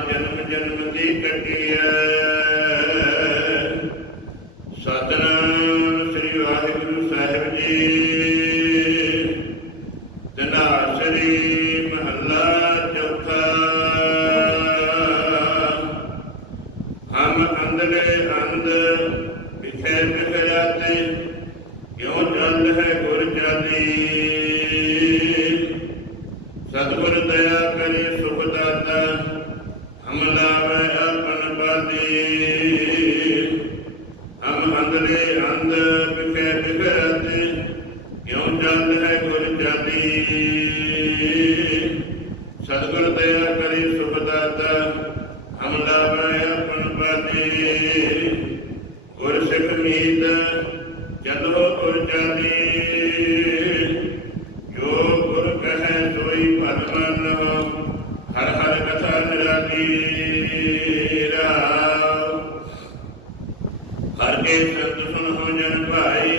ਜਨਮ ਜਨਮ ਦੀ ਕੱਟਿਐ ਸਤਨਾਮ ਵਿਖੇ ਬਿਖਰਾਤੇ ਕਿਉਂ ਚੱਲ ਹੈ ਗੁਰ ਚਾਲੀ ਸਤਿਗੁਰ ਦਇਆ ਕਰੇ ਸੁਖ ਦਾਤਾ ਸੋਈ ਹਰ ਹਰ ਕਥਾ ਨਿਰਾਲੀ ਹਰ ਕੇ ਸੰਤ ਸੁਨ ਹੋ ਜਨ ਭਾਈ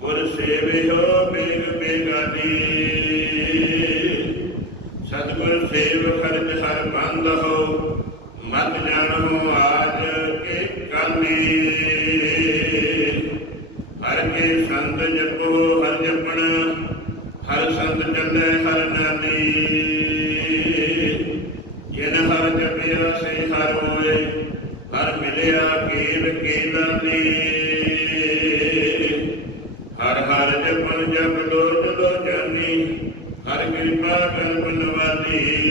ਗੁਰ ਸੇਵਿਓ ਬੇਗ ਬੇਗਾਨੀ ਸਤਿਗੁਰ ਸੇਵ ਖਰਚ ਹਰ ਬੰਦ ਹੋ ਮਤ ਜਾਣੋ ਆਜ ਕੇ ਕਾਲੀ ਹਰ ਕੇ ਸੰਤ ਜਪੋ ਹਰ ਜਪਣ ਹਰ ਸੰਤ ਚੱਲੇ ਹਰ ਨਾਲੀ ਜਿਨ ਹਰ ਜਪਿਆ ਸੇ ਹਰ ਹੋਏ। ਹਰ ਮਿਲਿਆ ਕੇਲ ਕੇਲਾਨੀ ਹਰ ਹਰ ਜਪਨ ਜਪ ਲੋ ਚਲੋ ਜਾਨੀ ਹਰ ਕਿਰਪਾ ਕਰ ਬਨਵਾਲੀ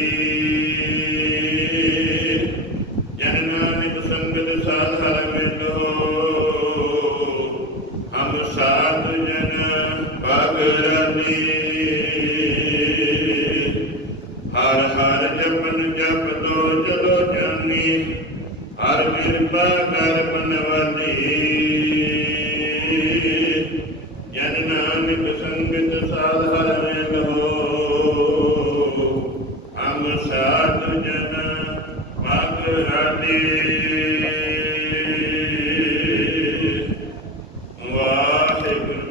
ਕਿਰਪਾ ਕਰ ਬਨਵਾਲੀ ਜਨ ਨਾਨਕ ਸੰਗਤ ਸਾਧ ਹਰ ਮਿਲੋ ਹਮ ਸਾਧ ਜਨ ਭਗ ਰਾਤੀ ਵਾਹਿਗੁਰੂ